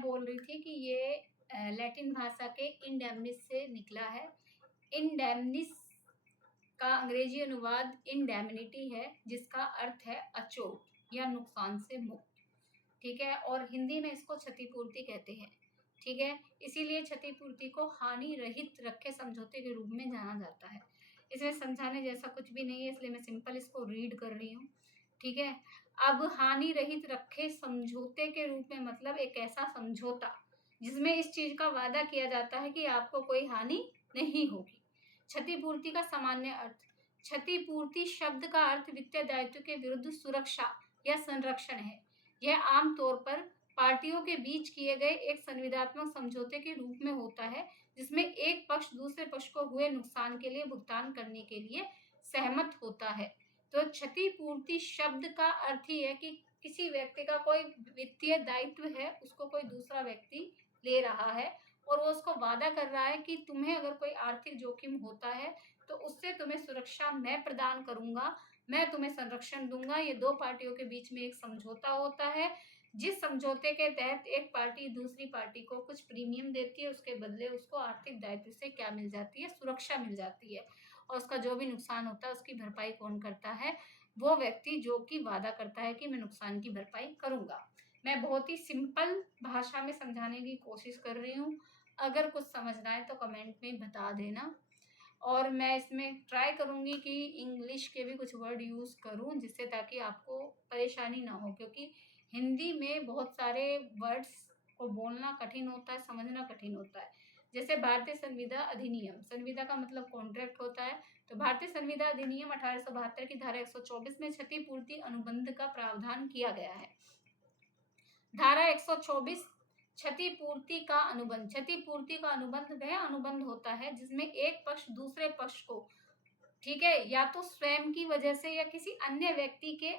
मैं बोल रही थी कि ये लैटिन भाषा के इंडेमनिस से निकला है। इंडेमनिस का अंग्रेजी अनुवाद इंडेमनिटी है, जिसका अर्थ है अचोट या नुकसान से मुक्त। ठीक है, और हिंदी में इसको क्षतिपूर्ति कहते हैं। ठीक है, इसीलिए क्षतिपूर्ति को हानि रहित रखे समझौते के रूप में जाना जाता है। इसमें समझाने जैसा कुछ भी नहीं है, इसलिए मैं सिंपल इसको रीड कर रही हूँ। ठीक है, अब हानि रहित रखे समझौते के रूप में मतलब एक ऐसा समझौता जिसमें इस चीज का वादा किया जाता है कि आपको कोई हानि नहीं होगी। क्षतिपूर्ति का सामान्य अर्थ। क्षतिपूर्ति शब्द का अर्थ वित्तीय दायित्व के विरुद्ध सुरक्षा या संरक्षण है। यह आमतौर पर पार्टियों के बीच किए गए एक संविदात्मक समझौते के रूप में होता है, जिसमें एक पक्ष दूसरे पक्ष को हुए नुकसान के लिए भुगतान करने के लिए सहमत होता है। तो क्षतिपूर्ति शब्द का अर्थ ही है कि किसी व्यक्ति का कोई वित्तीय दायित्व है, उसको कोई दूसरा व्यक्ति ले रहा है और वो उसको वादा कर रहा है कि तुम्हें अगर कोई आर्थिक जोखिम होता है तो उससे तुम्हें सुरक्षा मैं प्रदान करूंगा, मैं तुम्हें संरक्षण दूंगा। ये दो पार्टियों के बीच में एक समझौता होता है, जिस समझौते के तहत एक पार्टी दूसरी पार्टी को कुछ प्रीमियम देती है, उसके बदले उसको आर्थिक दायित्व से क्या मिल जाती है, सुरक्षा मिल जाती है। और उसका जो भी नुकसान होता है उसकी भरपाई कौन करता है? वो व्यक्ति जो कि वादा करता है कि मैं नुकसान की भरपाई करूंगा। मैं बहुत ही सिंपल भाषा में समझाने की कोशिश कर रही हूँ। अगर कुछ समझना है तो कमेंट में बता देना, और मैं इसमें ट्राई करूँगी कि इंग्लिश के भी कुछ वर्ड यूज़ करूँ, जिससे ताकि आपको परेशानी ना हो, क्योंकि हिंदी में बहुत सारे वर्ड्स को बोलना कठिन होता है, समझना कठिन होता है। जैसे भारतीय संविदा अधिनियम, संविदा का मतलब कॉन्ट्रैक्ट होता है। तो भारतीय संविदा अधिनियम 1872 की धारा 124 में क्षतिपूर्ति अनुबंध का प्रावधान किया गया है। धारा 124 क्षतिपूर्ति का अनुबंध। क्षतिपूर्ति का अनुबंध वह अनुबंध होता है जिसमें एक पक्ष दूसरे पक्ष को, ठीक है, या तो स्वयं की वजह से या किसी अन्य व्यक्ति के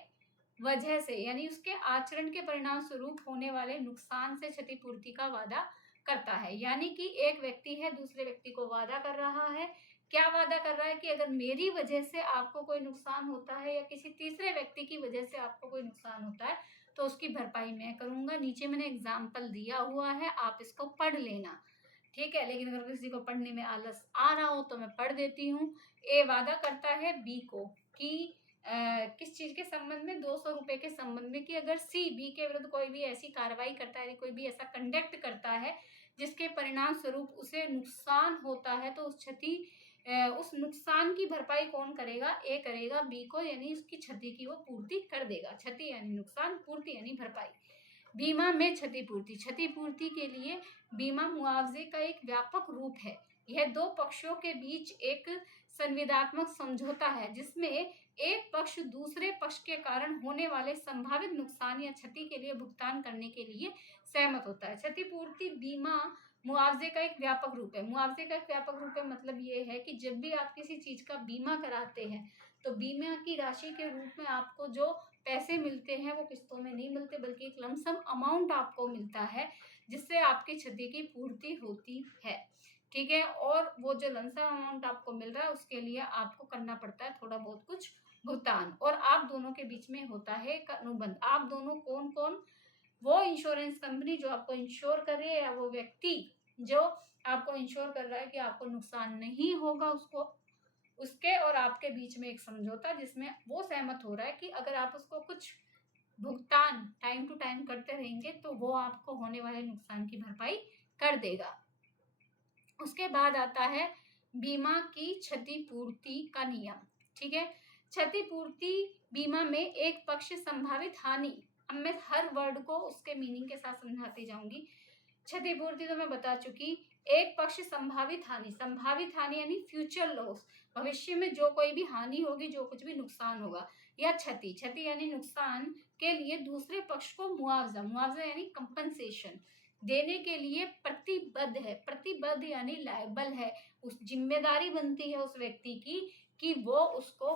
वजह से, यानी उसके आचरण के परिणाम स्वरूप होने वाले नुकसान से क्षतिपूर्ति का वादा करता है। यानी कि एक व्यक्ति है दूसरे व्यक्ति को वादा कर रहा है। क्या वादा कर रहा है? कि अगर मेरी वजह से आपको कोई नुकसान होता है या किसी तीसरे व्यक्ति की वजह से आपको कोई नुकसान होता है तो उसकी भरपाई मैं करूंगा। नीचे मैंने एग्जाम्पल दिया हुआ है, आप इसको पढ़ लेना। ठीक है, लेकिन अगर किसी को पढ़ने में आलस आ रहा हो तो मैं पढ़ देती हूँ। ए वादा करता है बी को कि किस चीज के संबंध में? 200 रुपए के संबंध में, कि अगर सी बी के विरुद्ध कोई भी ऐसी कार्रवाई करता है, कोई भी ऐसा कंडक्ट करता है जिसके परिणाम स्वरूप उसे नुकसान होता है, तो उस नुकसान की भरपाई कौन करेगा? ए करेगा बी को, यानी उसकी क्षति की वो पूर्ति कर देगा। क्षति यानी नुकसान, पूर्ति यानी भरपाई। बीमा में क्षतिपूर्ति। क्षतिपूर्ति के लिए बीमा मुआवजे का एक व्यापक रूप है। यह दो पक्षों के बीच एक संविदात्मक समझौता है जिसमें एक पक्ष दूसरे पक्ष के कारण होने वाले संभावित नुकसान या क्षति के लिए भुगतान करने के लिए सहमत होता है। क्षतिपूर्ति बीमा मुआवजे का एक व्यापक रूप है। मुआवजे का एक व्यापक रूप है मतलब ये है कि जब भी आप किसी चीज का बीमा कराते हैं तो बीमा की राशि के रूप में आपको जो पैसे मिलते हैं वो किस्तों में नहीं मिलते, बल्कि एक लमसम अमाउंट आपको मिलता है जिससे आपकी क्षति की पूर्ति होती है। ठीक है, और वो जो लमसम अमाउंट आपको मिल रहा है उसके लिए आपको करना पड़ता है थोड़ा बहुत कुछ भुगतान, और आप दोनों के बीच में होता है एक अनुबंध। आप दोनों कौन कौन? वो इंश्योरेंस कंपनी जो आपको इंश्योर कर रही है, या वो व्यक्ति जो आपको इंश्योर कर रहा है कि आपको नुकसान नहीं होगा, उसके और आपके बीच में एक समझौता जिसमें वो सहमत हो रहा है कि अगर आप उसको कुछ भुगतान टाइम टू टाइम करते रहेंगे तो वो आपको होने वाले नुकसान की भरपाई कर देगा। उसके बाद आता है बीमा की क्षतिपूर्ति का नियम। ठीक है, क्षतिपूर्ति बीमा में एक पक्ष संभावित हानि, अब मैं हर वर्ड को उसके मीनिंग के साथ समझाती जाऊंगी। क्षतिपूर्ति तो मैं बता चुकी। एक पक्ष संभावित हानि, संभावित हानि यानी फ्यूचर लॉस, भविष्य में जो कोई भी हानि होगी, जो कुछ भी नुकसान होगा, या क्षति, क्षति यानी नुकसान के लिए दूसरे पक्ष को मुआवजा, मुआवजा यानी कंपनसेशन देने के लिए प्रतिबद्ध है। प्रतिबद्ध यानी लायबल है, उस जिम्मेदारी बनती है उस व्यक्ति की कि वो उसको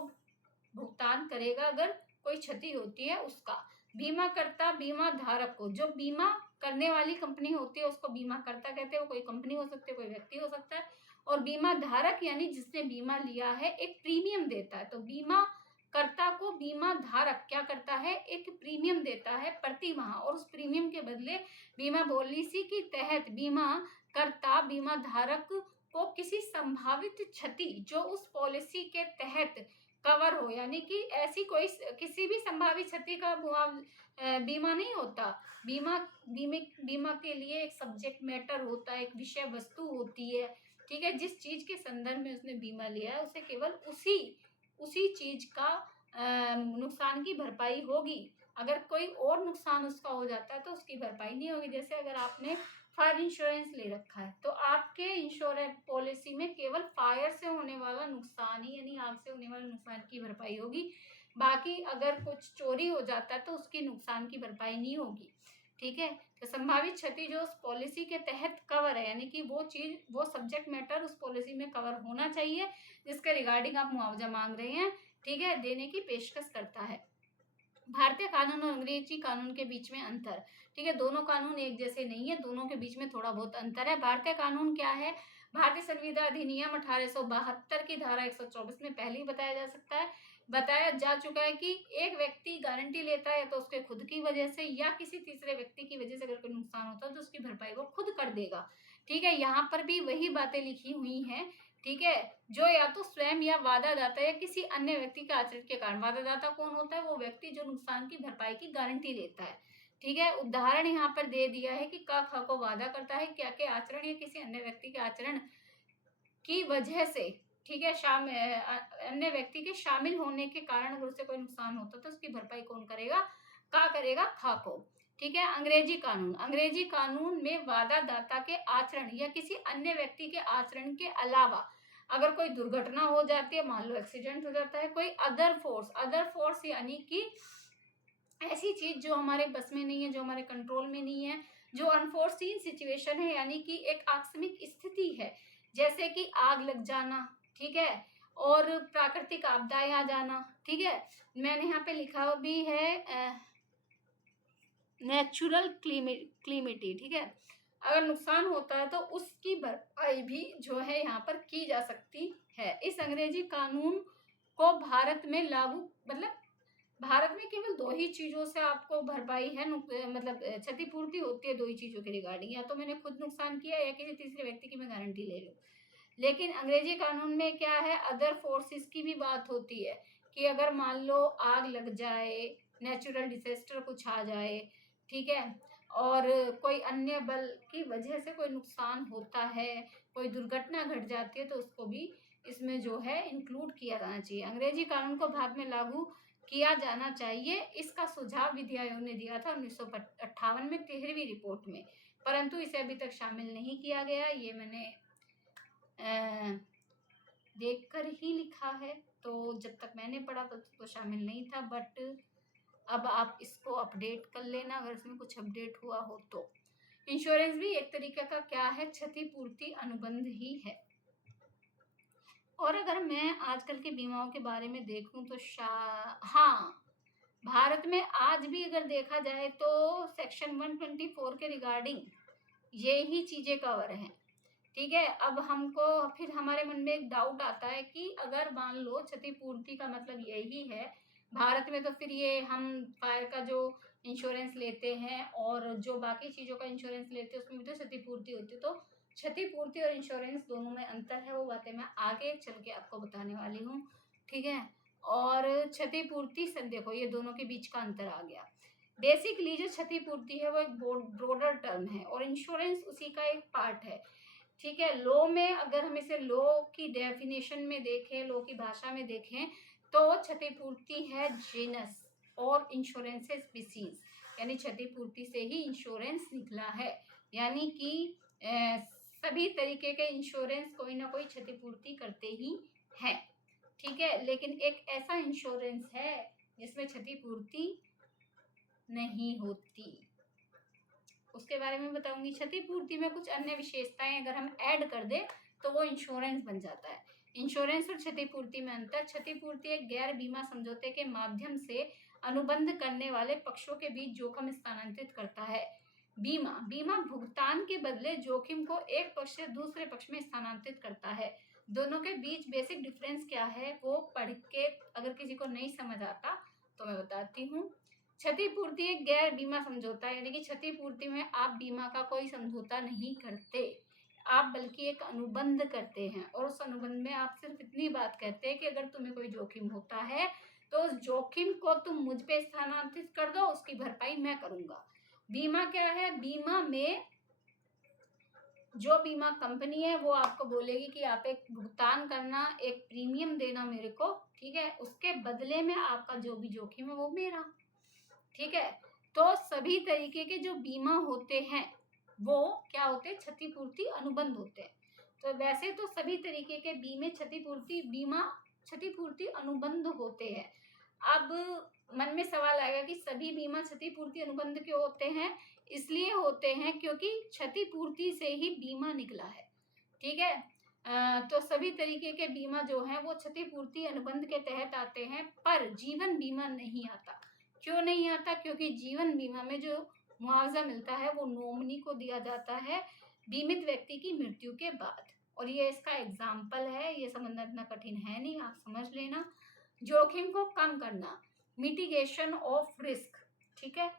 भुगतान करेगा अगर कोई क्षति होती है उसका। बीमा करता बीमा धारक को, जो बीमा करने वाली कंपनी होती है उसको बीमा करता कहते हैं। वो कोई कंपनी हो सकती है, कोई व्यक्ति हो सकता है। और बीमा धारक यानी जिसने बीमा लिया है एक प्रीमियम देता है। तो बीमा कर्ता को बीमा धारक क्या करता है, एक प्रीमियम देता है प्रति माह, और उस प्रीमियम के बदले बीमा पॉलिसी के तहत बीमा कर्ता बीमा धारक को किसी संभावित क्षति जो उस पॉलिसी के तहत कवर हो, यानी कि ऐसी कोई किसी भी संभावित क्षति का बीमा नहीं होता। बीमा के लिए एक सब्जेक्ट मैटर होता है, एक विषय वस्तु होती है, ठीक है। जिस चीज के संदर्भ में उसने बीमा लिया है उसे केवल उसी चीज का नुकसान की भरपाई होगी। अगर कोई और नुकसान उसका हो जाता है तो उसकी भरपाई नहीं होगी। जैसे अगर आपने फायर इंश्योरेंस ले रखा है तो आपके इंश्योरेंस पॉलिसी में केवल फायर से होने वाला नुकसान ही, यानी आग से होने वाले नुकसान की भरपाई होगी। बाकी अगर कुछ चोरी हो जाता है तो उसकी नुकसान की भरपाई नहीं होगी, ठीक है। तो संभावित क्षति जो उस पॉलिसी के तहत कवर है, यानी कि वो चीज, वो सब्जेक्ट मैटर उस पॉलिसी में कवर होना चाहिए जिसके रिगार्डिंग आप मुआवजा मांग रहे हैं, ठीक है, देने की पेशकश करता है। भारतीय कानून और अंग्रेजी कानून के बीच में अंतर, ठीक है। दोनों कानून एक जैसे नहीं है, दोनों के बीच में थोड़ा बहुत अंतर है। भारतीय कानून क्या है, भारतीय संविदा अधिनियम 1872 की धारा 124 में पहले ही बताया जा चुका है कि एक व्यक्ति गारंटी लेता है तो उसके खुद की वजह से या किसी तीसरे व्यक्ति की वजह से अगर कोई नुकसान होता है तो उसकी भरपाई वो खुद कर देगा, ठीक है। यहाँ पर भी वही बातें लिखी हुई हैं, ठीक है, जो या तो स्वयं या वादादाता या किसी अन्य व्यक्ति के आचरण के कारण। वादादाता कौन होता है, वो व्यक्ति जो नुकसान की भरपाई की गारंटी लेता है, ठीक है। उदाहरण यहाँ पर दे दिया है कि क ख को वादा करता है क्या के आचरण या किसी अन्य व्यक्ति के आचरण की वजह से, ठीक है, अन्य व्यक्ति के शामिल होने के कारण अगर उसे कोई नुकसान होता तो उसकी भरपाई कौन करेगा, का करेगा, खा को, ठीक है। अंग्रेजी कानून में वादादाता के आचरण या किसी अन्य व्यक्ति के आचरण के अलावा अगर कोई दुर्घटना हो जाती है, मान लो एक्सीडेंट हो जाता है, कोई अदर फोर्स यानी कि ऐसी चीज जो हमारे बस में नहीं है, जो हमारे कंट्रोल में नहीं है, जो अनफोर्सीन सिचुएशन है, यानी कि एक आकस्मिक स्थिति है, जैसे कि आग लग जाना, ठीक है, और प्राकृतिक आपदाएं आ जाना, ठीक है। मैंने यहाँ पे लिखा भी है नेचुरल क्लीमिटी, ठीक है। अगर नुकसान होता है तो उसकी भरपाई भी जो है यहाँ पर की जा सकती है। इस अंग्रेजी कानून को भारत में लागू, मतलब भारत में केवल दो ही चीजों से आपको भरपाई है, मतलब क्षतिपूर्ति होती है दो ही चीजों के रिगार्डिंग, या तो मैंने खुद नुकसान किया या किसी तीसरे व्यक्ति की मैं गारंटी ले लूँ। लेकिन अंग्रेजी कानून में क्या है, अदर फोर्सेस की भी बात होती है कि अगर मान लो आग लग जाए, नेचुरल डिजास्टर कुछ आ जाए, ठीक है, और कोई अन्य बल की वजह से कोई नुकसान होता है, कोई दुर्घटना घट जाती है तो उसको भी इसमें जो है इंक्लूड किया जाना चाहिए। अंग्रेजी कानून को भारत में लागू किया जाना चाहिए, इसका सुझाव विधि आयोग ने दिया था 1958 में 13वीं रिपोर्ट में, परंतु इसे अभी तक शामिल नहीं किया गया। ये मैंने देखकर ही लिखा है, तो जब तक मैंने पढ़ा तो शामिल नहीं था, बट अब आप इसको अपडेट कर लेना अगर इसमें कुछ अपडेट हुआ हो तो। इंश्योरेंस भी एक तरीके का क्या है, क्षतिपूर्ति अनुबंध ही है। और अगर मैं आजकल के बीमाओं के बारे में देखूं तो हाँ, भारत में आज भी अगर देखा जाए तो सेक्शन 124 के रिगार्डिंग ये ही चीजें कवर हैं, ठीक है। अब हमको फिर हमारे मन में एक डाउट आता है कि अगर मान लो क्षतिपूर्ति का मतलब यही है भारत में, तो फिर ये हम फायर का जो इंश्योरेंस लेते हैं और जो बाकी चीज़ों का इंश्योरेंस लेते हैं उसमें भी तो क्षतिपूर्ति होती है, तो क्षतिपूर्ति और इंश्योरेंस दोनों में अंतर है, वो बातें मैं आगे चल के आपको बताने वाली हूँ, ठीक है। और क्षतिपूर्ति से देखो ये दोनों के बीच का अंतर आ गया। बेसिकली जो क्षतिपूर्ति है वो एक ब्रॉडर टर्म है और इंश्योरेंस उसी का एक पार्ट है, ठीक है। लॉ में अगर हम इसे लॉ की डेफिनेशन में देखें, लॉ की भाषा में देखें, तो क्षतिपूर्ति है जीनस और इंश्योरेंस है स्पीसीज, यानी क्षतिपूर्ति से ही इंश्योरेंस निकला है, यानी कि सभी तरीके के इंश्योरेंस कोई ना कोई क्षतिपूर्ति करते ही हैं, ठीक है। लेकिन एक ऐसा इंश्योरेंस है जिसमें क्षतिपूर्ति नहीं होती, उसके बारे में बताऊंगी। क्षतिपूर्ति में कुछ अन्य विशेषताएं अगर हम ऐड कर दें तो वो इंश्योरेंस बन जाता है। इंश्योरेंस और क्षतिपूर्ति में अंतर, क्षतिपूर्ति एक गैर बीमा समझौते के माध्यम से अनुबंध करने वाले पक्षों के बीच जोखिम स्थानांतरित करता है। बीमा भुगतान के बदले जोखिम को एक पक्ष से दूसरे पक्ष में स्थानांतरित करता है। दोनों के बीच बेसिक डिफरेंस क्या है वो पढ़ के अगर किसी को नहीं समझ आता तो मैं बताती हूँ। क्षतिपूर्ति एक गैर बीमा समझौता है, यानी कि क्षतिपूर्ति में आप बीमा का कोई समझौता नहीं करते, आप बल्कि एक अनुबंध करते हैं, और उस अनुबंध में आप सिर्फ इतनी बात कहते हैं कि अगर तुम्हें कोई जोखिम होता है तो उस जोखिम को तुम मुझ पे स्थानांतरित कर दो, उसकी भरपाई मैं करूंगा। बीमा क्या है? बीमा में जो बीमा कंपनी है वो आपको बोलेगी कि आप एक भुगतान करना, एक प्रीमियम देना मेरे को, ठीक है, उसके बदले में आपका जो भी जोखिम है वो मेरा, ठीक है। तो सभी तरीके के जो बीमा होते हैं वो क्या होते हैं? क्षतिपूर्ति अनुबंध होते हैं। तो वैसे तो सभी तरीके के बीमा क्षतिपूर्ति अनुबंध होते हैं। अब मन में सवाल आएगा कि सभी बीमा क्षतिपूर्ति अनुबंध क्यों होते हैं? इसलिए होते हैं क्योंकि क्षतिपूर्ति से ही बीमा निकला है, ठीक है। तो सभी तरीके के बीमा जो हैं वो क्षतिपूर्ति अनुबंध के तहत आते हैं, पर जीवन बीमा नहीं आता। क्यों नहीं आता? क्योंकि जीवन बीमा में जो मुआवजा मिलता है वो नॉमिनी को दिया जाता है बीमित व्यक्ति की मृत्यु के बाद, और ये इसका एग्जाम्पल है, ये समझना इतना कठिन है नहीं, आप समझ लेना। जोखिम को कम करना, मिटिगेशन ऑफ रिस्क, ठीक है।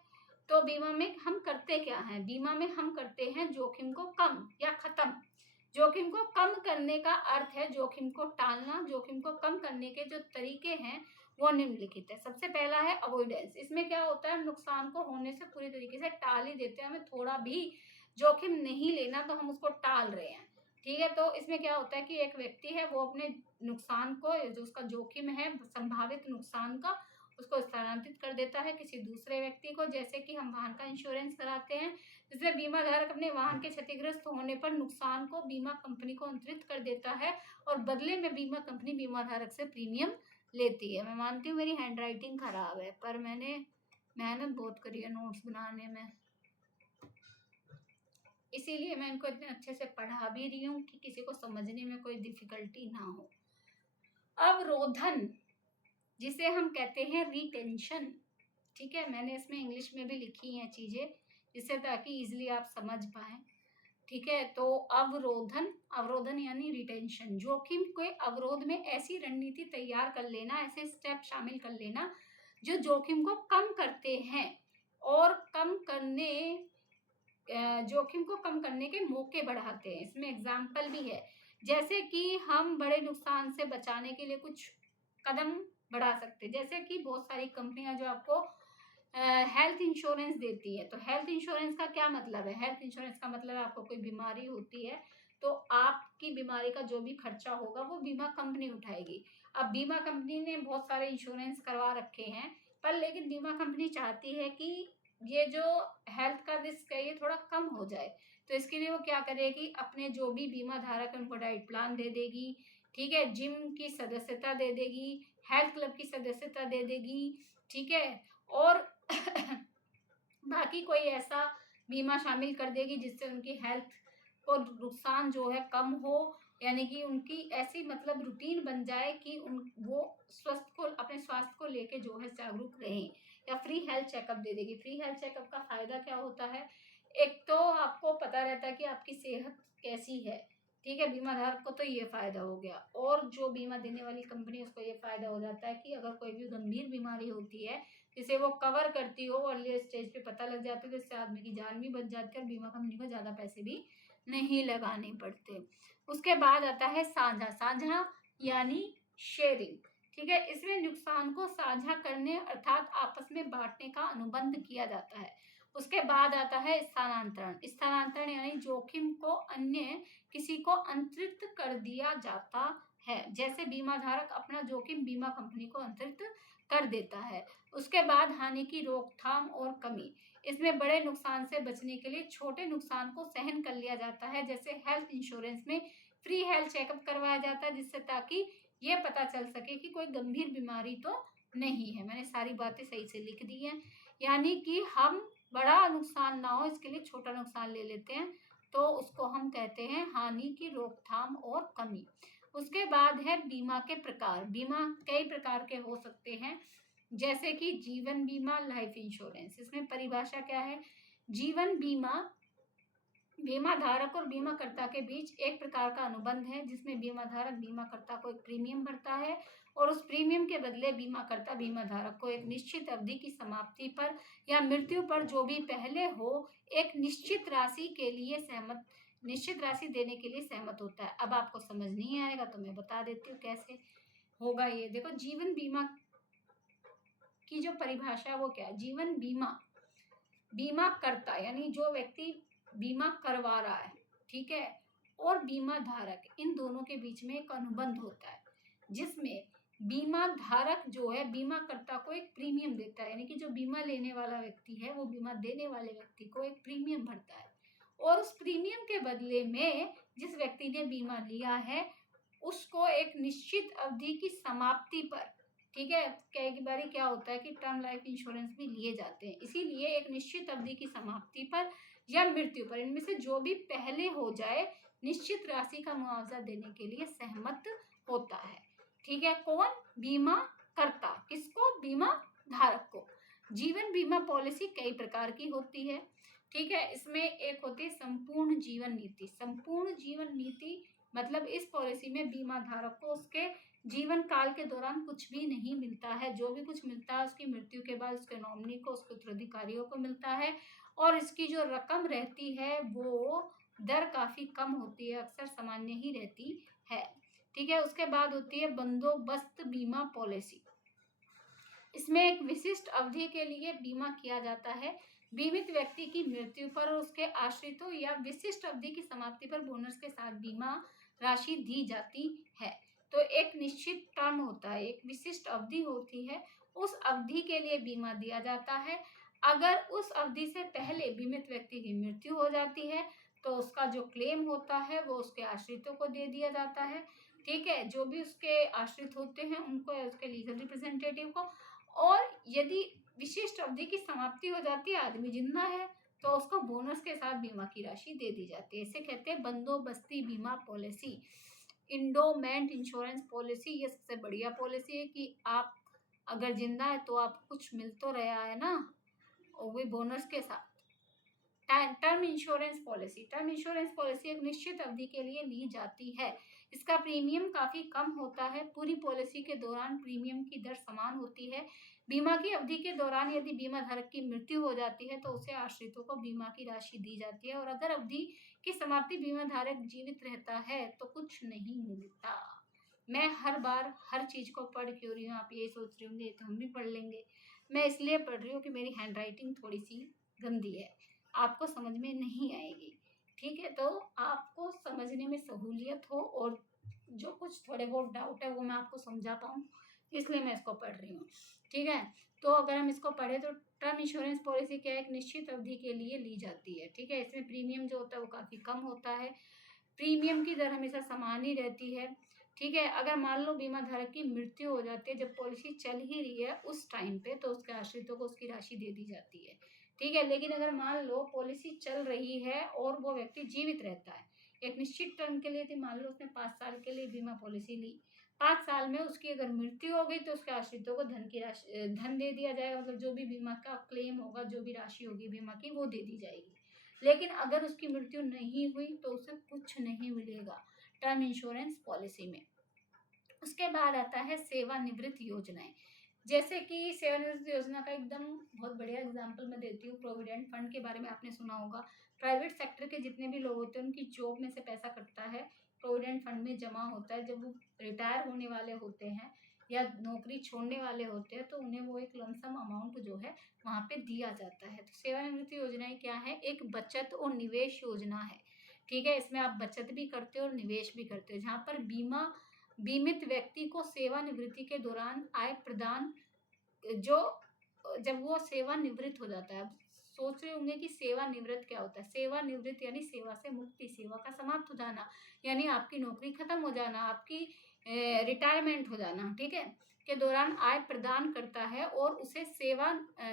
तो बीमा में हम करते क्या हैं? बीमा में हम करते हैं जोखिम को कम या खत्म। जोखिम को कम करने का अर्थ है जोखिम को टालना। जोखिम को कम करने के जो तरीके हैं वो निम्नलिखित है। सबसे पहला है अवॉइडेंस। इसमें क्या होता है? हम नुकसान को होने से पूरी तरीके से टाल ही देते हैं, हमें थोड़ा भी जोखिम नहीं लेना तो हम उसको टाल रहे हैं, ठीक है। तो इसमें क्या होता है कि एक व्यक्ति है वो अपने नुकसान को, जो उसका जोखिम है संभावित नुकसान का, उसको स्थानांतरित कर देता है किसी दूसरे व्यक्ति को। जैसे कि हम वाहन का इंश्योरेंस कराते हैं, जिसमें बीमा धारक अपने वाहन के क्षतिग्रस्त होने पर नुकसान को बीमा कंपनी को अंतरित कर देता है, और बदले में बीमा कंपनी बीमा धारक से प्रीमियम लेती है। मैं मानती हूँ मेरी हैंड राइटिंग खराब है, पर मैंने मेहनत बहुत करी है नोट्स बनाने में, इसीलिए मैं इनको इतने अच्छे से पढ़ा भी रही हूँ कि किसी को समझने में कोई डिफिकल्टी ना हो। अवरोधन, जिसे हम कहते हैं रिटेंशन, ठीक है। मैंने इसमें इंग्लिश में भी लिखी हैं चीजें, जिससे ताकि इजिली आप समझ पाए, ठीक है। तो अवरोधन यानी रिटेंशन, जोखिम के अवरोध में ऐसी रणनीति तैयार कर लेना, ऐसे स्टेप शामिल कर लेना जो जोखिम को कम करते हैं और जोखिम को कम करने के मौके बढ़ाते हैं। इसमें एग्जाम्पल भी है, जैसे कि हम बड़े नुकसान से बचाने के लिए कुछ कदम बढ़ा सकते हैं। जैसे कि बहुत सारी कंपनियां जो आपको हेल्थ इंश्योरेंस देती है। तो हेल्थ इंश्योरेंस का क्या मतलब है? हेल्थ इंश्योरेंस का मतलब आपको कोई बीमारी होती है तो आपकी बीमारी का जो भी खर्चा होगा वो बीमा कंपनी उठाएगी। अब बीमा कंपनी ने बहुत सारे इंश्योरेंस करवा रखे हैं, पर लेकिन बीमा कंपनी चाहती है कि ये जो हेल्थ का रिस्क है ये थोड़ा कम हो जाए। तो इसके लिए वो क्या करेगी? अपने जो भी बीमा धारक है उनको डाइट प्लान दे देगी, ठीक है, जिम की सदस्यता दे देगी, हेल्थ क्लब की सदस्यता दे देगी, ठीक है, और बाकी कोई ऐसा बीमा शामिल कर देगी जिससे उनकी हेल्थ को नुकसान जो है कम हो, यानी कि उनकी ऐसी मतलब रूटीन बन जाए कि वो अपने स्वास्थ्य को लेके जो है जागरूक रहें। या फ्री हेल्थ चेकअप दे देगी। फ्री हेल्थ चेकअप का फायदा क्या होता है? एक तो आपको पता रहता है कि आपकी सेहत कैसी है, ठीक है, बीमा धारक को तो ये फायदा हो गया, और जो बीमा देने वाली कंपनी उसको ये फायदा हो जाता है कि अगर कोई भी गंभीर बीमारी होती है जिसे वो कवर करती हो अर्ली स्टेज पे पता लग जाता है, तो इससे आदमी की जान भी बच जाती है और बीमा कंपनी को ज्यादा पैसे भी नहीं लगाने पड़ते। उसके बाद आता है साझा यानी शेयरिंग, ठीक है। इसमें नुकसान को साझा करने अर्थात आपस में बांटने का अनुबंध किया जाता है। उसके बाद आता है स्थानांतरण यानी जोखिम को अन्य किसी को अंतरित कर दिया जाता है। जैसे बीमा धारक अपना जोखिम बीमा कंपनी को अंतरित कर देता है। उसके बाद हानि की रोकथाम और कमी, इसमें बड़े नुकसान से बचने के लिए छोटे नुकसान को सहन कर लिया जाता है। जैसे हेल्थ इंश्योरेंस में फ्री हेल्थ चेकअप करवाया जाता है, जिससे ताकि ये पता चल सके कि कोई गंभीर बीमारी तो नहीं है। मैंने सारी बातें सही से लिख दी हैं, यानी कि हम बड़ा नुकसान ना हो इसके लिए छोटा नुकसान ले लेते हैं, तो उसको हम कहते हैं हानि की रोकथाम और कमी। उसके बाद है बीमा के प्रकार। बीमा कई प्रकार के हो सकते हैं, जैसे कि जीवन बीमा, लाइफ इंश्योरेंस। इसमें परिभाषा क्या है? जीवन बीमा बीमा धारक और बीमाकर्ता के बीच एक प्रकार का अनुबंध है जिसमें बीमा धारक बीमाकर्ता को एक प्रीमियम भरता है और उस प्रीमियम के बदले बीमाकर्ता बीमा धारक को एक निश्चित अवधि की समाप्ति पर या मृत्यु पर जो भी पहले हो एक निश्चित राशि देने के लिए सहमत होता है। अब आपको समझ नहीं आएगा तो मैं बता देती हूँ कैसे होगा ये। देखो, जीवन बीमा की जो परिभाषा है वो क्या है। जीवन बीमा करता यानी जो व्यक्ति बीमा करवा रहा है, ठीक है, और बीमा धारक, इन दोनों के बीच में एक अनुबंध होता है जिसमें बीमा धारक जो है बीमाकर्ता को एक प्रीमियम देता है, यानी कि जो बीमा लेने वाला व्यक्ति है वो बीमा देने वाले व्यक्ति को एक प्रीमियम भरता है और उस प्रीमियम के बदले में जिस व्यक्ति ने बीमा लिया है उसको एक निश्चित अवधि की समाप्ति पर, ठीक है, कई बारी क्या होता है कि टर्म लाइफ इंश्योरेंस भी लिए जाते हैं, इसीलिए एक निश्चित अवधि की समाप्ति पर या मृत्यु पर इनमें से जो भी पहले हो जाए निश्चित राशि का मुआवजा देने के लिए सहमत होता है। ठीक है, कौन? बीमा करता। किसको? बीमा धारक को। जीवन बीमा पॉलिसी कई प्रकार की होती है, ठीक है, इसमें एक होती है संपूर्ण जीवन नीति। संपूर्ण जीवन नीति मतलब इस पॉलिसी में बीमा धारक को उसके जीवन काल के दौरान कुछ भी नहीं मिलता है, जो भी कुछ मिलता है उसकी मृत्यु के बाद उसके नॉमिनी को, उसके उत्तराधिकारियों को मिलता है और इसकी जो रकम रहती है वो दर काफी कम होती है, अक्सर सामान्य ही रहती है। ठीक है, उसके बाद होती है बंदोबस्त बीमा पॉलिसी। इसमें एक विशिष्ट अवधि के लिए बीमा किया जाता है। बीमित व्यक्ति की मृत्यु पर और उसके आश्रितों या विशिष्ट अवधि की समाप्ति पर बोनस के साथ बीमा राशि दी जाती है। तो एक निश्चित टर्म होता है, एक विशिष्ट अवधि होती है, उस अवधि के लिए बीमा दिया जाता है। अगर उस अवधि से पहले बीमित व्यक्ति की मृत्यु हो जाती है तो उसका जो क्लेम होता है वो उसके आश्रितों को दे दिया जाता है। ठीक है, जो भी उसके आश्रित होते हैं उनको या उसके लीगल रिप्रेजेंटेटिव को। और यदि विशिष्ट अवधि की समाप्ति हो जाती है, आदमी जिंदा है, तो उसको बोनस के साथ बीमा की राशि दे दी जाती है। इसे कहते हैं बंदोबस्ती बीमा पॉलिसी, इंडोमेंट इंश्योरेंस पॉलिसी। ये सबसे बढ़िया पॉलिसी है कि आप अगर जिंदा है तो आप कुछ मिल तो रहा है ना, और वो बोनस के साथ। Term insurance policy. Term insurance policy एक निश्चित अवधि के लिए ली जाती है। इसका प्रीमियम काफी कम होता है। पूरी पॉलिसी के दौरान प्रीमियम की दर समान होती है। बीमा की अवधि के दौरान यदि बीमा धारक की मृत्यु हो जाती है तो उसे आश्रितों को बीमा की राशि दी जाती है और अगर अवधि की समाप्ति बीमा धारक जीवित रहता है तो कुछ नहीं मिलता। मैं हर बार हर चीज को पढ़ क्यों रही हूँ, आप यही सोच रहे होंगे तो हम भी पढ़ लेंगे। मैं इसलिए पढ़ रही हूँ कि मेरी हैंडराइटिंग थोड़ी सी गंदी है, आपको समझ में नहीं आएगी। ठीक है, तो आपको समझने में सहूलियत हो और जो कुछ थोड़े बहुत डाउट है वो मैं आपको समझा पाऊँ, इसलिए मैं इसको पढ़ रही हूँ। ठीक है, तो अगर हम इसको पढ़े तो टर्म इंश्योरेंस पॉलिसी क्या है, एक निश्चित अवधि के लिए ली जाती है। ठीक है, इसमें प्रीमियम जो होता है वो काफ़ी कम होता है। प्रीमियम की दर हमेशा समान ही रहती है। ठीक है, अगर मान लो बीमा धारक की मृत्यु हो जाती है जब पॉलिसी चल ही रही है उस टाइम पे, तो उसके आश्रितों को उसकी राशि दे दी जाती है। ठीक है, लेकिन अगर मान लो पॉलिसी चल रही है और वो व्यक्ति जीवित रहता है एक निश्चित टर्म के लिए, थी मान लो उसने 5 साल के लिए बीमा पॉलिसी ली, 5 साल में उसकी अगर मृत्यु हो गई तो उसके आश्रितों को धन दे दिया जाएगा, मतलब जो भी बीमा का क्लेम होगा, जो भी राशि होगी बीमा की वो दे दी जाएगी। लेकिन अगर उसकी मृत्यु नहीं हुई तो उसे कुछ नहीं मिलेगा टर्म इंश्योरेंस पॉलिसी में। उसके बाद आता है सेवानिवृत्त योजनाएं। जैसे कि सेवानिवृत्त योजना का एकदम बहुत बढ़िया एग्जांपल मैं देती हूँ। प्रोविडेंट फंड के बारे में आपने सुना होगा। प्राइवेट सेक्टर के जितने भी लोग होते हैं उनकी जॉब में से पैसा कटता है, प्रोविडेंट फंड में जमा होता है। जब वो रिटायर होने वाले होते हैं या नौकरी छोड़ने वाले होते हैं तो उन्हें वो एक लमसम अमाउंट जो है वहाँ पे दिया जाता है। तो सेवानिवृत्ति योजनाएं क्या है? एक बचत और निवेश योजना है। ठीक है, इसमें आप बचत भी करते हो और निवेश भी करते हो, जहाँ पर बीमित व्यक्ति को सेवानिवृत्ति के दौरान आय प्रदान, जो जब वो सेवानिवृत्त हो जाता है। अब सोच रहे होंगे कि सेवानिवृत्त क्या होता है। सेवानिवृत्त यानी सेवा से मुक्ति, सेवा का समाप्त हो जाना, यानी आपकी नौकरी खत्म हो जाना, आपकी रिटायरमेंट हो जाना, ठीक है, के दौरान आय प्रदान करता है और उसे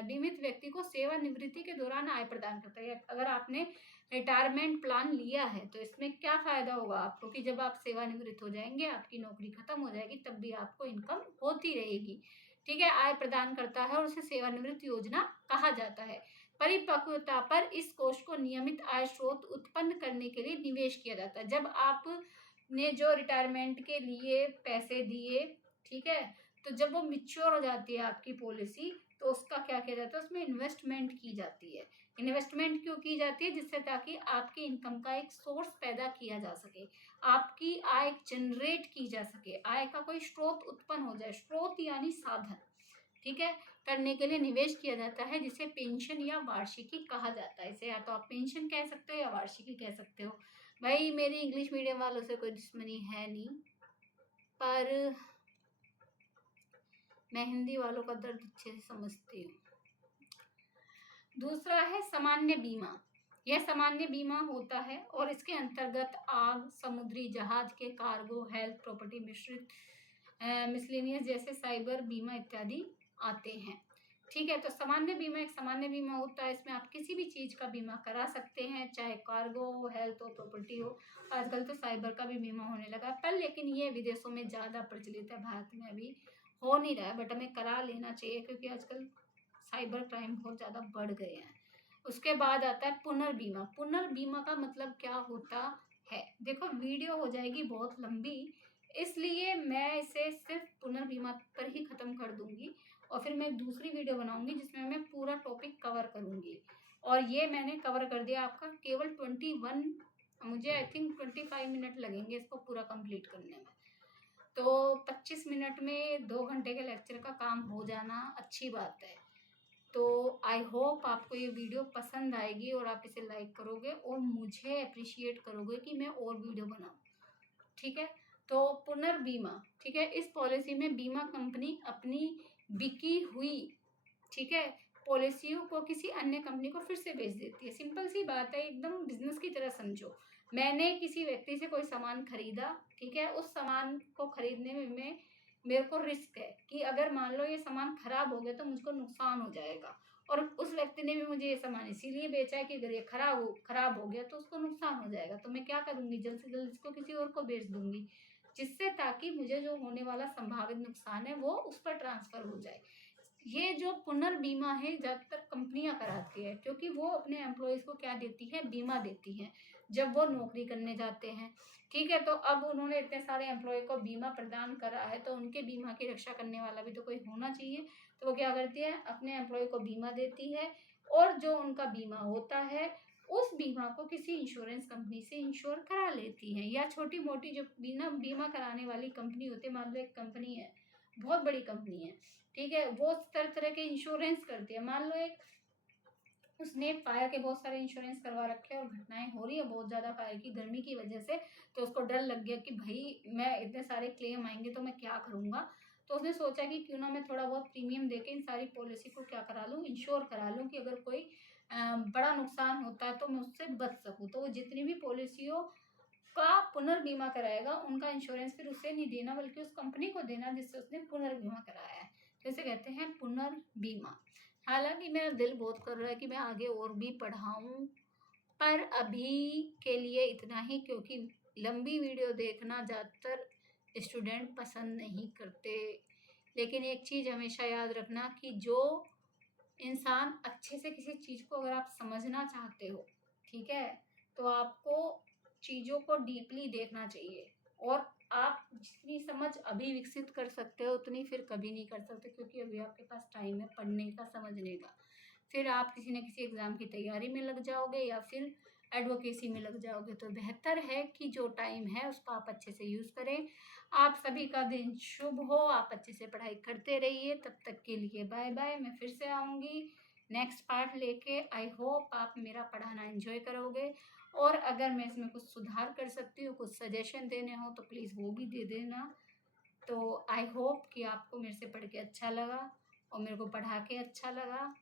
बीमित व्यक्ति को सेवानिवृत्ति के दौरान आय प्रदान करता है। अगर आपने रिटायरमेंट प्लान लिया है तो इसमें क्या फायदा होगा आपको कि जब आप सेवानिवृत्त हो जाएंगे, आपकी नौकरी खत्म हो जाएगी, तब भी आपको इनकम होती रहेगी। ठीक है, आय प्रदान करता है और उसे सेवानिवृत्त योजना कहा जाता है। परिपक्वता पर इस कोष को नियमित आय स्रोत उत्पन्न करने के लिए निवेश किया जाता है। जब आपने जो रिटायरमेंट के लिए पैसे दिए, ठीक है, तो जब वो मिच्योर हो जाती है आपकी पॉलिसी, तो उसका क्या किया जाता है, उसमें इन्वेस्टमेंट की जाती है। इन्वेस्टमेंट क्यों की जाती है? जिससे ताकि आपकी इनकम का एक सोर्स पैदा किया जा सके, आपकी आय जनरेट की जा सके, आय का कोई स्रोत उत्पन्न हो जाए। स्रोत यानी साधन, ठीक है, करने के लिए निवेश किया जाता है, जिसे पेंशन या वार्षिकी कहा जाता है। इसे या तो आप पेंशन कह सकते हो या वार्षिकी कह सकते हो। भाई मेरी इंग्लिश मीडियम वालों से कोई दुश्मनी है नहीं, पर मैं हिंदी वालों का दर्द अच्छे से समझती हूँ। दूसरा है सामान्य बीमा। यह सामान्य बीमा होता है और इसके अंतर्गत आग, समुद्री जहाज के कार्गो, हेल्थ, प्रॉपर्टी, मिश्रित मिसलेनियस जैसे साइबर बीमा इत्यादि आते हैं। ठीक है, तो सामान्य बीमा एक सामान्य बीमा होता है, इसमें आप किसी भी चीज़ का बीमा करा सकते हैं, चाहे कार्गो हो, हेल्थ हो, प्रॉपर्टी हो। आजकल तो साइबर का भी बीमा होने लगा है, पर लेकिन ये विदेशों में ज़्यादा प्रचलित है, भारत में अभी हो नहीं रहा है, बट हमें करा लेना चाहिए क्योंकि आजकल साइबर क्राइम बहुत ज़्यादा बढ़ गए हैं। उसके बाद आता है पुनर्बीमा। पुनर्बीमा का मतलब क्या होता है? देखो वीडियो हो जाएगी बहुत लंबी, इसलिए मैं इसे सिर्फ पुनर्बीमा पर ही ख़त्म कर दूंगी और फिर मैं एक दूसरी वीडियो बनाऊंगी जिसमें मैं पूरा टॉपिक कवर करूंगी। और ये मैंने कवर कर दिया आपका केवल 21, मुझे आई थिंक 25 मिनट लगेंगे इसको पूरा कंप्लीट करने में। तो 25 मिनट में 2 घंटे के लेक्चर का काम हो जाना अच्छी बात है। तो आई होप आपको ये वीडियो पसंद आएगी और आप इसे लाइक करोगे और मुझे अप्रिशिएट करोगे कि मैं और वीडियो बनाऊं। ठीक है, तो पुनर्बीमा, ठीक है, इस पॉलिसी में बीमा कंपनी अपनी बिकी हुई, ठीक है, पॉलिसियों को किसी अन्य कंपनी को फिर से बेच देती है। सिंपल सी बात है, एकदम बिजनेस की तरह समझो। मैंने किसी व्यक्ति से कोई सामान खरीदा, ठीक है, उस सामान को खरीदने में मेरे को रिस्क है कि अगर मान लो ये सामान खराब हो गया तो मुझको नुकसान हो जाएगा, और उस व्यक्ति ने भी मुझे ये सामान इसीलिए बेचा है कि अगर ये खराब हो गया तो उसको नुकसान हो जाएगा, तो मैं क्या करूँगी, जल्द से जल्द इसको किसी और को बेच दूंगी, जिससे ताकि मुझे जो होने वाला संभावित नुकसान है वो उस पर ट्रांसफर हो जाए। ये जो पुनर्बीमा है ज़्यादातर कंपनियां कराती है, क्योंकि वो अपने एम्प्लॉयज़ को क्या देती है, बीमा देती हैं जब वो नौकरी करने जाते हैं। ठीक है, तो अब उन्होंने इतने सारे एम्प्लॉय को बीमा प्रदान करा है, तो उनके बीमा की रक्षा करने वाला भी तो कोई होना चाहिए। तो वो क्या करती है, अपने एम्प्लॉय को बीमा देती है, और जो उनका बीमा होता है उस बीमा को किसी इंश्योरेंस कंपनी से इंश्योर करा लेती है, या छोटी मोटी जो बीमा कराने वाली कंपनी होती है, मान लो एक कंपनी है, बहुत बड़ी कंपनी है, ठीक है, वो तरह तरह के इंश्योरेंस करती है। मान लो एक उसने फायर के बहुत सारे इंश्योरेंस करवा रखे हैं और घटनाएं हो रही है बहुत ज़्यादा फायर की, गर्मी की वजह से, तो उसको डर लग गया कि भाई मैं इतने सारे क्लेम आएंगे तो मैं क्या करूँगा। तो उसने सोचा कि क्यों ना मैं थोड़ा बहुत प्रीमियम देके इन सारी पॉलिसी को क्या करा लूँ, इंश्योर करा लूँ, कि अगर कोई बड़ा नुकसान होता है तो मैं उससे बच सकूँ। तो वो जितनी भी पॉलिसियों का पुनर्बीमा कराएगा उनका इंश्योरेंस फिर उसे नहीं देना बल्कि उस कंपनी को देना जिससे उसने पुनर्बीमा कराया है, तो इसे कहते हैं पुनर्बीमा। हालांकि मेरा दिल बहुत कर रहा है कि मैं आगे और भी पढ़ाऊँ, पर अभी के लिए इतना ही, क्योंकि लंबी वीडियो देखना ज़्यादातर स्टूडेंट पसंद नहीं करते। लेकिन एक चीज़ हमेशा याद रखना कि जो इंसान अच्छे से किसी चीज़ को अगर आप समझना चाहते हो, ठीक है, तो आपको चीज़ों को डीपली देखना चाहिए, और आप जितनी समझ अभी विकसित कर सकते हो उतनी फिर कभी नहीं कर सकते, क्योंकि अभी आपके पास टाइम है पढ़ने का, समझने का। फिर आप किसी न किसी एग्ज़ाम की तैयारी में लग जाओगे या फिर एडवोकेसी में लग जाओगे, तो बेहतर है कि जो टाइम है उसको आप अच्छे से यूज़ करें। आप सभी का दिन शुभ हो, आप अच्छे से पढ़ाई करते रहिए। तब तक के लिए बाय बाय। मैं फिर से आऊँगी नेक्स्ट पार्ट लेके। आई होप आप मेरा पढ़ाना एंजॉय करोगे, और अगर मैं इसमें कुछ सुधार कर सकती हूँ, कुछ सजेशन देने हो, तो प्लीज़ वो भी दे देना। तो आई होप कि आपको मेरे से पढ़ के अच्छा लगा और मेरे को पढ़ा के अच्छा लगा।